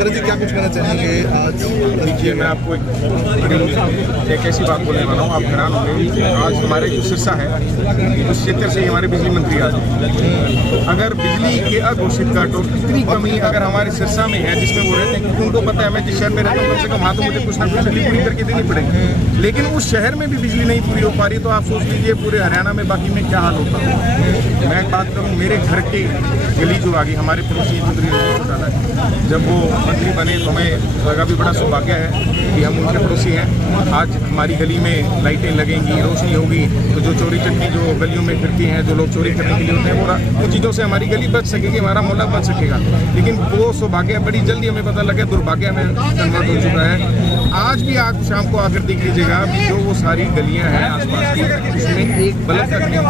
खरे जी क्या कुछ कहना चाहेंगे आज? देखिए, मैं आपको एक ऐसी बात बोलने वाला हूँ, आप हैरान होंगे। आज हमारे जो सिरसा है उस क्षेत्र से हमारे बिजली मंत्री आते हैं। अगर बिजली के अघोषित काट और इतनी कमी अगर हमारे सिरसा में है जिसमें वो रहते हैं, क्योंकि उनको पता है मैं जिस शहर में रहता हूँ कम से कम वहाँ तो मुझे कुछ ना कुछ बिजली पूरी करके देनी पड़ेगी, लेकिन उस शहर में भी बिजली नहीं पूरी हो पा रही, तो आप सोच लीजिए पूरे हरियाणा में बाकी में क्या हाल होता है। मैं बात करूँ मेरे घर के गली जो आगे हमारे पड़ोसी चौधरी चौटाला, जब वो मंत्री बने तो हमें लगा भी बड़ा सौभाग्य है कि हम उनके पड़ोसी हैं। आज हमारी गली में लाइटें लगेंगी, रोशनी होगी, तो जो चोरी चक्की जो गलियों में फिरती हैं, जो लोग चोरी करने के लिए होते हैं, वो चीज़ों से हमारी गली बच सकेगी, हमारा मोहल्ला बच सकेगा। लेकिन वो सौभाग्य बड़ी जल्दी हमें पता लगा दुर्भाग्य में कन्वर्ट हो चुका है। आज भी आप शाम को आकर देख लीजिएगा, जो वो सारी गलियाँ हैं आसपास की, उसमें एक बल्ब तक नहीं।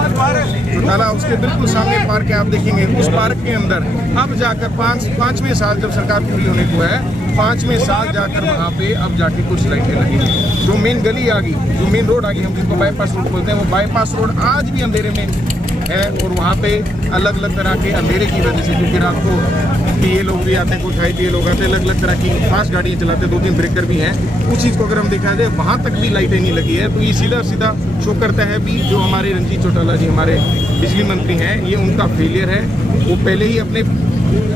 चौटाला उसके बिल्कुल सामने पार्क है, आप देखेंगे उस पार्क के अंदर अब जाकर पाँचवें साल जब सरकार पूरी होने को है, 5वें साल जाकर वहाँ पे अब जाके कुछ लाइटें लगी। जो मेन गली आ गई, जो मेन रोड आ गई, हम जिसको बाईपास रोड बोलते हैं, वो बाईपास रोड आज भी अंधेरे में है। और वहाँ पे अलग अलग तरह के अंधेरे की वजह से, क्योंकि रात को पीए लोग भी आते हैं, कुछ हाई पीए लोग आते हैं, अलग अलग तरह की फास्ट गाड़ियाँ चलाते हैं, 2-3 ब्रेकर भी हैं। उस चीज़ को अगर हम देखा जाए वहाँ तक भी लाइटें नहीं लगी है, तो ये सीधा सीधा शो करता है भी जो हमारे रंजीत चौटाला जी हमारे बिजली मंत्री हैं, ये उनका फेलियर है। वो पहले ही अपने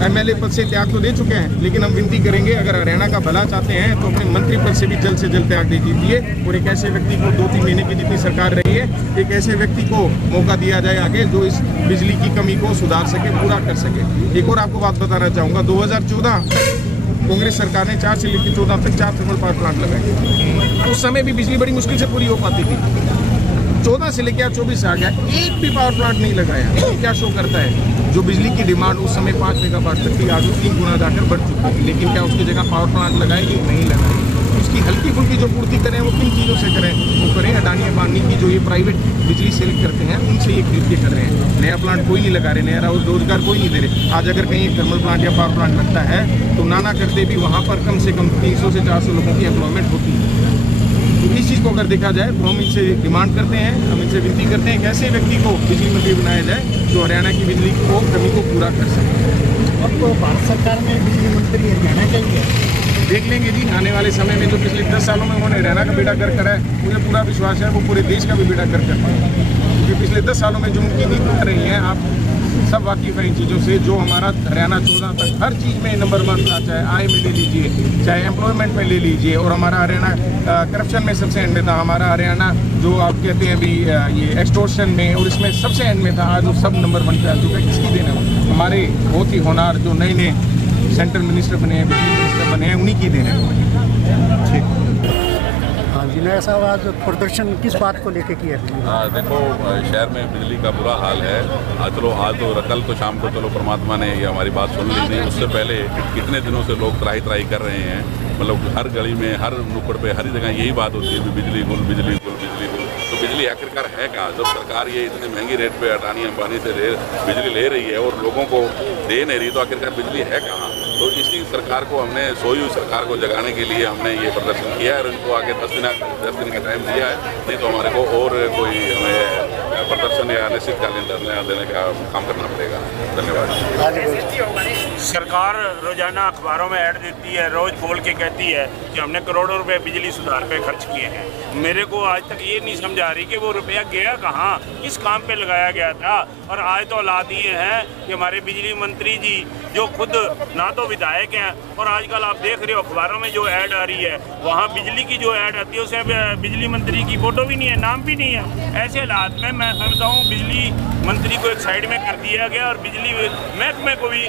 एमएलए पद से त्याग तो दे चुके हैं, लेकिन हम विनती करेंगे अगर हरियाणा का भला चाहते हैं तो अपने मंत्री पद से भी जल्द त्याग दे दीजिए। और एक ऐसे व्यक्ति को 2-3 महीने की जितनी सरकार रही है, एक ऐसे व्यक्ति को मौका दिया जाए आगे जो इस बिजली की कमी को सुधार सके, पूरा कर सके। एक और आपको बात बताना चाहूँगा, 2014 कांग्रेस सरकार ने 4 से लेकर 14 तक 4 थर्मल पावर प्लांट लगाए। उस समय भी बिजली बड़ी मुश्किल से पूरी हो पाती थी। 14 से लेकर 24 आ गया, एक भी पावर प्लांट नहीं लगाया। क्या शो करता है, जो बिजली की डिमांड उस समय 5 मेगावाट तक थी, आज 3 गुना जाकर बढ़ चुकी है। लेकिन क्या उसकी जगह पावर प्लांट लगाएगी? नहीं लगाएगी। उसकी हल्की फुल्की जो पूर्ति करें वो किन चीज़ों से करें? वो करें अडानी अंबानी की जो ये प्राइवेट बिजली सेल करते हैं उनसे ये खरीद के कर रहे हैं। नया प्लांट कोई नहीं लगा रहे, नया रोजगार कोई नहीं दे रहे। आज अगर कहीं एक थर्मल प्लांट या पावर प्लांट लगता है तो नाना करते भी वहाँ पर कम से कम 300 से 400 लोगों की एम्प्लॉयमेंट होती है। तो इस चीज़ को अगर देखा जाए तो हम इनसे डिमांड करते हैं, हम इनसे विनती करते हैं कि ऐसे व्यक्ति को बिजली मंत्री बनाया जाए जो हरियाणा की बिजली को कमी को पूरा कर सके। अब तो भारत सरकार में बिजली मंत्री हरियाणा का ही है, देख लेंगे जी आने वाले समय में। जो पिछले 10 सालों में उन्होंने हरियाणा का बेड़ा गर्क करा है, मुझे पूरा विश्वास है वो पूरे देश का भी बेड़ा गर्क कर पाएंगे। क्योंकि पिछले 10 सालों में जो उनकी नीति कर रही हैं, आप सब वाकिफ है इन चीज़ों से। जो हमारा हरियाणा 14 तक हर चीज़ में नंबर 1 था, चाहे आय में ले लीजिए, चाहे एम्प्लॉयमेंट में ले लीजिए। और हमारा हरियाणा करप्शन में सबसे एंड में था। हमारा हरियाणा जो आप कहते हैं भी ये एक्सटोर्शन में और इसमें सबसे एंड में था, आज वो सब नंबर 1 पे आ चुका है। किसकी देन है? हमारे बहुत ही होनहार जो नए सेंट्रल मिनिस्टर बने हैं, बिजली मिनिस्टर बने हैं, उन्हीं की देन है। ठीक। हाँ जी, नया साहब आज प्रदर्शन किस बात को लेके किया? हाँ देखो, शहर में बिजली का बुरा हाल है। चलो आज तो कल तो शाम को चलो परमात्मा ने ये हमारी बात सुन ली थी। उससे पहले कितने दिनों से लोग त्राही कर रहे हैं, मतलब हर गली में, हर नुक्कड़ पे, हर जगह यही बात होती है बिजली गुल, बिजली गुल, बिजली गुल। तो बिजली आखिरकार है कहाँ? जब सरकार ये इतने महंगी रेट पे अडानी अंबानी से बिजली ले रही है और लोगों को दे नहीं रही, तो आखिरकार बिजली है कहाँ? तो इसी सरकार को हमने, सोई हुई सरकार को जगाने के लिए हमने ये प्रदर्शन किया है और इनको आगे 10 दिन का टाइम दिया है। नहीं तो हमारे को और कोई हमें प्रदर्शन या अनिश्चितकालीन धरना देने का काम करना पड़ेगा। धन्यवाद। सरकार रोजाना अखबारों में ऐड देती है, रोज बोल के कहती है कि हमने करोड़ों रुपए बिजली सुधार पे खर्च किए हैं। मेरे को आज तक ये नहीं समझ आ रही कि वो रुपया गया कहाँ, किस काम पे लगाया गया था। और आज तो हालात ये हैं कि हमारे बिजली मंत्री जी जो खुद ना तो विधायक हैं, और आजकल आप देख रहे हो अखबारों में जो ऐड आ रही है, वहाँ बिजली की जो ऐड आती है उसमें बिजली मंत्री की फोटो भी नहीं है, नाम भी नहीं है। ऐसे हालात में मैं समझता हूँ बिजली मंत्री को एक साइड में कर दिया गया और बिजली महकमे को भी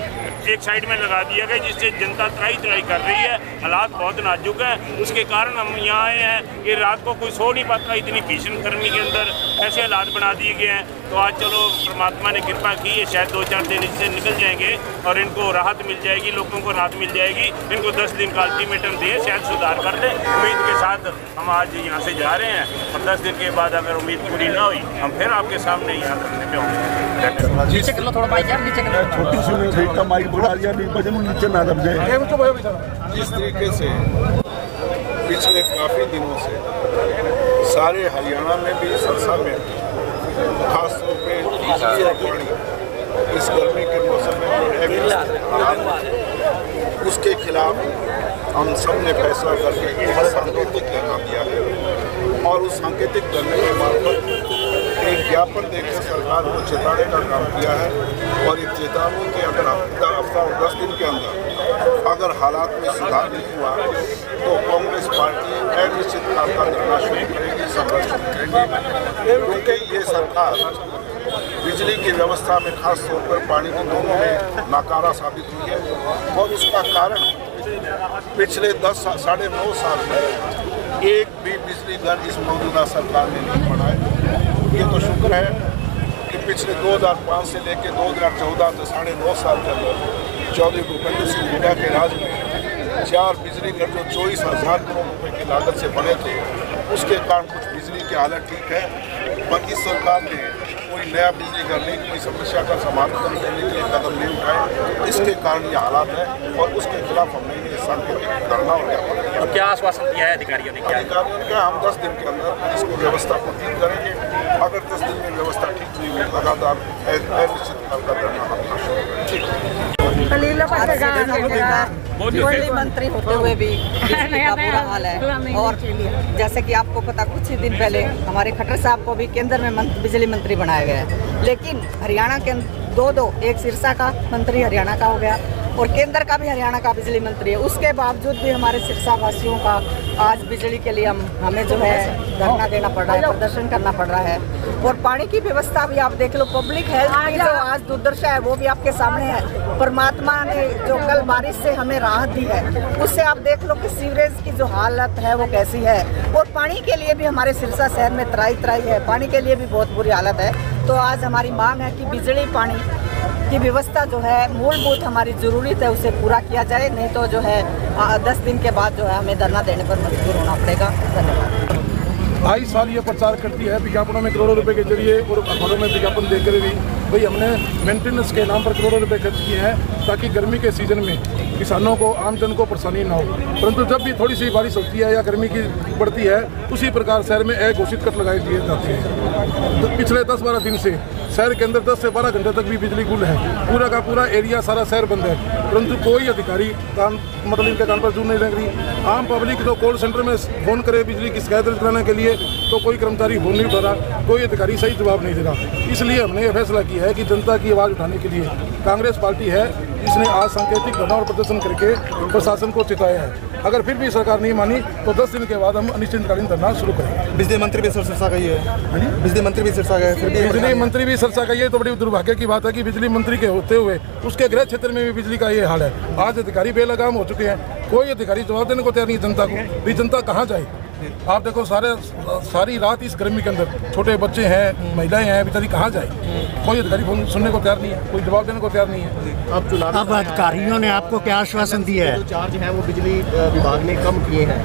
एक साइड में लगा दिया गया, जिससे जनता त्राही कर रही है। हालात बहुत नाजुक हैं, उसके कारण हम यहाँ आए हैं कि रात को कोई सो नहीं पाता, इतनी भीषण गर्मी के अंदर ऐसे हालात बना दिए गए हैं। तो आज चलो परमात्मा ने कृपा की है, शायद 2-4 दिन इससे निकल जाएंगे और इनको राहत मिल जाएगी, लोगों को राहत मिल जाएगी। इनको 10 दिन का अल्टीमेटम दिए, शायद सुधार कर ले। उम्मीद के साथ हम आज यहाँ से जा रहे हैं और 10 दिन के बाद अगर उम्मीद पूरी ना हुई हम फिर आपके सामने यहाँ रखने पे होंगे। नीचे कर लो थोड़ा माइक यार, नीचे कर लो। छोटी सी माइक बढ़ा दिया, वजन नीचे ना दब जाए। जिस तरीके से पिछले काफ़ी दिनों से सारे हरियाणा में भी, सिरसा में खासतौर पे पानी इस गर्मी के मौसम में उसके खिलाफ हम सब ने फैसला करके एक सांकेतिक धरना दिया है और उस सांकेतिक धरने के मार्फत एक ज्ञापन देकर सरकार को चेताने का काम किया है और एक चेतावनी के अगर हफ्ता और 10 दिन के अंदर अगर हालात में सुधार नहीं हुआ तो कांग्रेस पार्टी अनिश्चित काल का धरना शुरू करेगी, संघर्ष शुरू करेगी, क्योंकि ये सरकार बिजली की व्यवस्था में खास तौर पर पानी के दोनों में नाकारा साबित हुई है और उसका कारण पिछले 9.5 साल में एक भी बिजली घर इस मौजूदा सरकार ने नहीं बढ़ाया। ये तो शुक्र है कि पिछले 2005 से लेकर 2014 तक 9.5 साल के अंदर चौधरी भूपेंद्र सिंह हुड्डा के राज में 4 बिजली घर जो 24,000 करोड़ रुपए की लागत से बने थे, उसके कारण कुछ बिजली की हालत ठीक है, पर इस सरकार ने कोई नया बिजली घर नहीं, कोई समस्या का समाधान करने के लिए कदम नहीं उठाए। इसके कारण ये हालात है और उसके खिलाफ हमने ये सांकेतिक धरना और ज्ञापन किया। तो क्या आश्वासन दिया है अधिकारियों ने? अधिकारियों ने कहा हम 10 दिन के अंदर इसको व्यवस्था को ठीक करेंगे। अगर 10 दिन में व्यवस्था ठीक नहीं हुई लगातार अनिश्चित काल का धरना अपना शुरू करेंगे। बिजली मंत्री होते हुए भी बिजली का बुरा हाल है और जैसे कि आपको पता कुछ ही दिन पहले हमारे खट्टर साहब को भी केंद्र में बिजली मंत्री बनाया गया है, लेकिन हरियाणा के दो एक सिरसा का मंत्री हरियाणा का हो गया और केंद्र का भी हरियाणा का बिजली मंत्री है। उसके बावजूद भी हमारे सिरसा वासियों का आज बिजली के लिए हमें जो है धरना देना पड़ रहा है, प्रदर्शन करना पड़ रहा है। और पानी की व्यवस्था भी आप देख लो, पब्लिक हेल्थ की जो आज दुर्दशा है वो भी आपके सामने है। परमात्मा ने जो कल बारिश से हमें राहत दी है, उससे आप देख लो कि सीवरेज की जो हालत है वो कैसी है। और पानी के लिए भी हमारे सिरसा शहर में त्राई है, पानी के लिए भी बहुत बुरी हालत है। तो आज हमारी मांग है कि बिजली पानी की व्यवस्था जो है मूलभूत हमारी ज़रूरत है, उसे पूरा किया जाए, नहीं तो जो है 10 दिन के बाद जो है हमें धरना देने पर मजबूर होना पड़ेगा। धन्यवाद। 2.5 साल ये प्रचार करती है, विज्ञापनों में करोड़ों रुपए के जरिए और अखबारों में विज्ञापन देकर भी भाई हमने मेंटेनेंस के नाम पर करोड़ों रुपए खर्च किए हैं ताकि गर्मी के सीजन में किसानों को, आमजन को परेशानी ना हो। परंतु जब भी थोड़ी सी बारिश होती है या गर्मी की बढ़ती है, उसी प्रकार शहर में अघोषित कट लगाए दिए जाते हैं। तो पिछले 10-12 दिन से शहर के अंदर 10 से 12 घंटे तक भी बिजली गुल है, पूरा का पूरा एरिया सारा शहर बंद है, परंतु कोई अधिकारी काम मतलब इनके काम पर जून नहीं लग रही। आम पब्लिक जो कॉल सेंटर में फोन करे बिजली की शिकायत दर्ज कराने के लिए तो कोई कर्मचारी फोन नहीं उठा रहा, कोई अधिकारी सही जवाब नहीं दे रहा। इसलिए हमने ये फैसला किया है कि जनता की आवाज़ उठाने के लिए कांग्रेस पार्टी है जिसने आज सांकेतिक धरना और प्रदर्शन करके प्रशासन को चेताया है। अगर फिर भी सरकार नहीं मानी तो 10 दिन के बाद हम अनिश्चितकालीन धरना शुरू करेंगे। बिजली मंत्री भी सिरसा का ही है, बिजली मंत्री भी सिरसा का है, फिर भी बिजली मंत्री भी सिरसा का ये तो बड़ी दुर्भाग्य की बात है कि बिजली मंत्री के होते हुए उसके गृह क्षेत्र में भी बिजली का ये हाल है। आज अधिकारी बेलगाम हो चुके हैं, कोई अधिकारी जवाब देने को तैयार नहीं जनता को। भी जनता कहाँ जाए? आप देखो सारी रात इस गर्मी के अंदर छोटे बच्चे हैं, महिलाएं हैं, बेचारी कहाँ जाए? कोई अधिकारी फोन सुनने को तैयार नहीं है, कोई जवाब देने को तैयार नहीं है। अब अधिकारियों ने आपको क्या आश्वासन दिया है? जो चार्ज है वो बिजली विभाग ने कम किए हैं।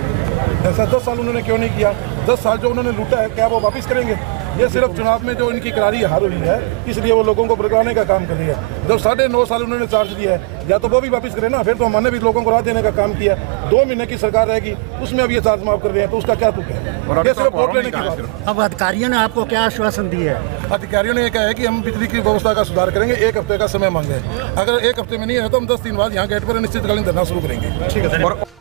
ऐसा 10 साल उन्होंने क्यों नहीं किया? 10 साल जो उन्होंने लूटा है क्या वो वापस करेंगे? ये सिर्फ चुनाव में जो इनकी करारी हार हुई है इसलिए वो लोगों को भड़काने का काम कर रही है। जब 9.5 साल उन्होंने चार्ज दिया है, या तो वो भी वापस करें ना, फिर तो हमने भी लोगों को राहत देने का काम किया। 2 महीने की सरकार रहेगी, उसमें अब ये चार्ज माफ कर रहे हैं, तो उसका क्या तुक है? ये सिर्फ वोट लेने की बात। अब अधिकारियों ने आपको क्या आश्वासन दिया है? अधिकारियों ने यह कहा है कि हम बिजली की व्यवस्था का सुधार करेंगे, 1 हफ्ते का समय मांगे। अगर 1 हफ्ते में नहीं है तो हम 10 दिन बाद यहाँ गेट पर अनिश्चितकालीन धरना शुरू करेंगे। ठीक है।